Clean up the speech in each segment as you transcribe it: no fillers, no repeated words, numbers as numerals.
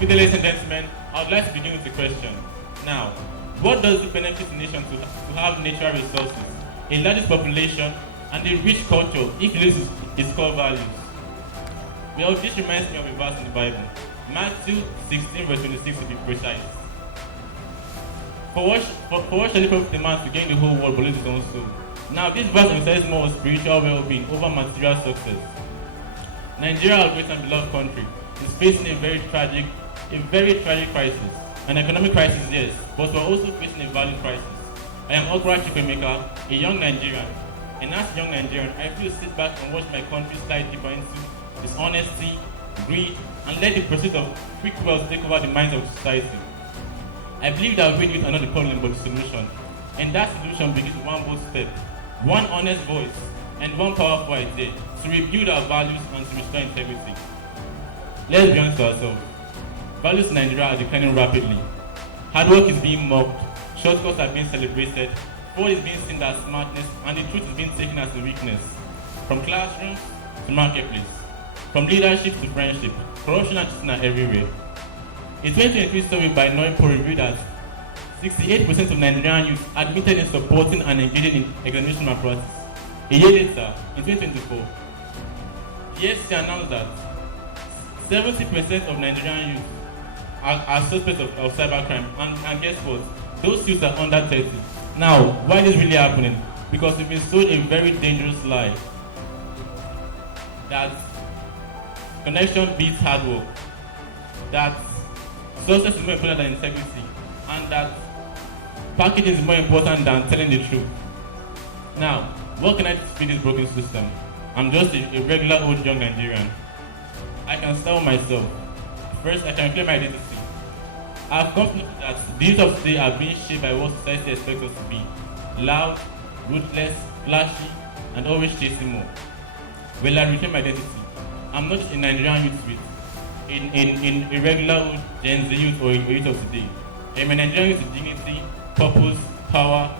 Good day, ladies and gentlemen. I would like to begin with a question. Now, what does it benefit a nation to have natural resources, a large population, and a rich culture if it loses its core values? Well, this reminds me of a verse in the Bible, Matthew 16, verse 26 to be precise. For what shall it profit a man to gain the whole world but lose his own soul? Now, this verse emphasizes more of spiritual well-being over material success. Nigeria, our great and beloved country, is facing a very tragic crisis. An economic crisis, yes, but we're also facing a value crisis. I am Okra Chukwemeka, a young Nigerian, and as a young Nigerian, I feel to sit back and watch my country slide deeper into dishonesty, greed, and let the pursuit of quick wealth take over the minds of society. I believe that greed youth are not the problem but the solution, and that solution begins with one bold step, one honest voice, and one powerful idea to rebuild our values and to restore integrity. Let's be honest to ourselves. Values in Nigeria are declining rapidly. Hard work is being mocked, shortcuts are being celebrated, fraud is being seen as smartness, and the truth is being taken as a weakness. From classrooms to marketplace, from leadership to friendship, corruption and cheating are everywhere. A 2023 survey by NOIPO revealed that 68% of Nigerian youth admitted in supporting and engaging in examination malpractice. A year later, in 2024, the EFCC announced that 70% of Nigerian youth are suspects of cybercrime, and guess what? Those youths are under 30. Now, why is this really happening? Because we've been sold a very dangerous lie that connection beats hard work, that success is more important than integrity, and that packaging is more important than telling the truth. Now, what can I fix this broken system? I'm just a regular old young Nigerian. I can sell myself. First, I can claim my identity. I have confidence that the youth of today are being shaped by what society expects us to be: loud, ruthless, flashy, and always chasing more. Will I reclaim my identity? I'm not just a Nigerian youth with in a regular old Gen Z youth or a youth of today. I'm a Nigerian youth with dignity, purpose, power,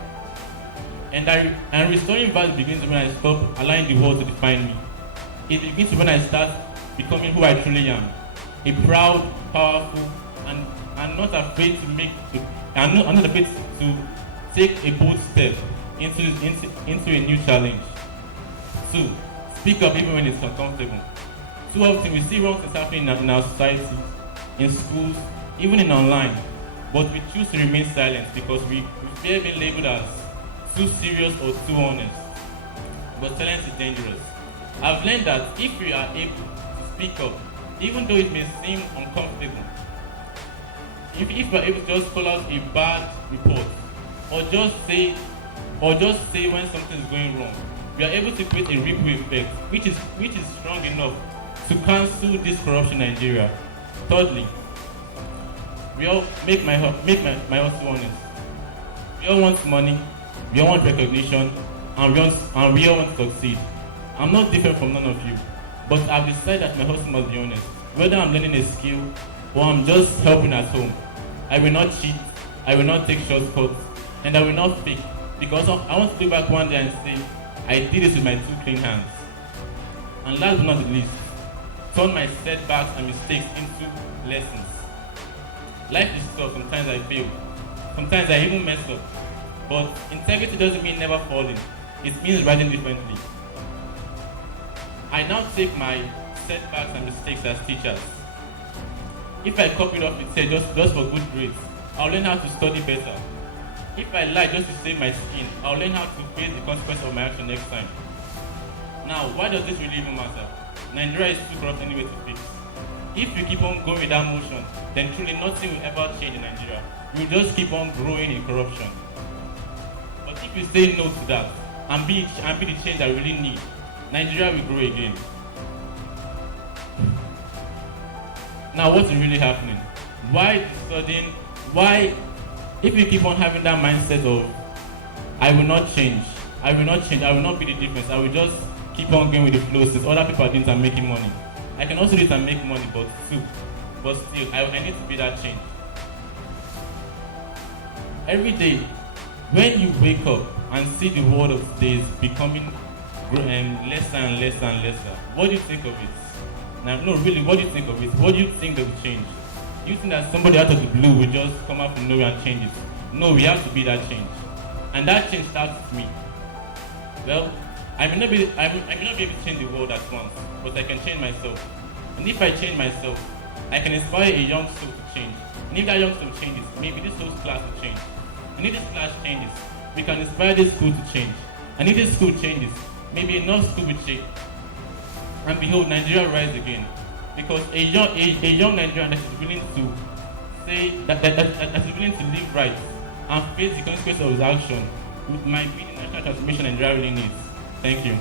and restoring values begins when I stop allowing the world to define me. It begins when I start becoming who I truly am, a proud, powerful, and not afraid to take a bold step into a new challenge. 2. Speak up even when it's uncomfortable. Too often we see wrong things happening in our society, in schools, even in online, but we choose to remain silent because we fear being labeled as too serious or too honest. But silence is dangerous. I've learned that if we are able to speak up, even though it may seem uncomfortable, if we are able to just call out a bad report, or just say when something is going wrong, we are able to create a ripple effect, which is strong enough to cancel this corruption in Nigeria. Thirdly, we all make my hustle honest. We all want money, we all want recognition, and we all want to succeed. I'm not different from none of you, but I've decided that my hustle must be honest. Whether I'm learning a skill or I'm just helping at home, I will not cheat, I will not take shortcuts, and I will not fake, because I want to look back one day and say, I did this with my 2 clean hands. And last but not the least, turn my setbacks and mistakes into lessons. Life is tough, sometimes I fail, sometimes I even mess up, but integrity doesn't mean never falling, it means riding differently. I now take my setbacks and mistakes as teachers. If I copied off it said just for good grades, I'll learn how to study better. If I lie just to save my skin, I'll learn how to face the consequence of my action next time. Now, why does this really even matter? Nigeria is too corrupt anyway to fix. If we keep on going with that motion, then truly nothing will ever change in Nigeria. We will just keep on growing in corruption. But if we say no to that and be the change that we really need, Nigeria will grow again. Now, what's really happening? If we keep on having that mindset of, I will not change, I will not be the difference, I will just keep on going with the flow since other people are doing it and making money. I can also do it and make money, but still, I need to be that change. Every day, when you wake up and see the world of today is becoming lesser and lesser and lesser, what do you think of it? Now, no, really, what do you think of it? What do you think that will change? you think that somebody out of the blue will just come out from nowhere and change it. No, we have to be that change. And that change starts with me. Well, I may not be able to change the world at once, but I can change myself. And if I change myself, I can inspire a young soul to change. And if that young soul changes, maybe this whole class will change. And if this class changes, we can inspire this school to change. And if this school changes, maybe another school will change. And behold, Nigeria will rise again. Because a young Nigerian that is willing to say that is willing to live right and face the consequences of his action might be the national transformation Nigeria really needs. Thank you.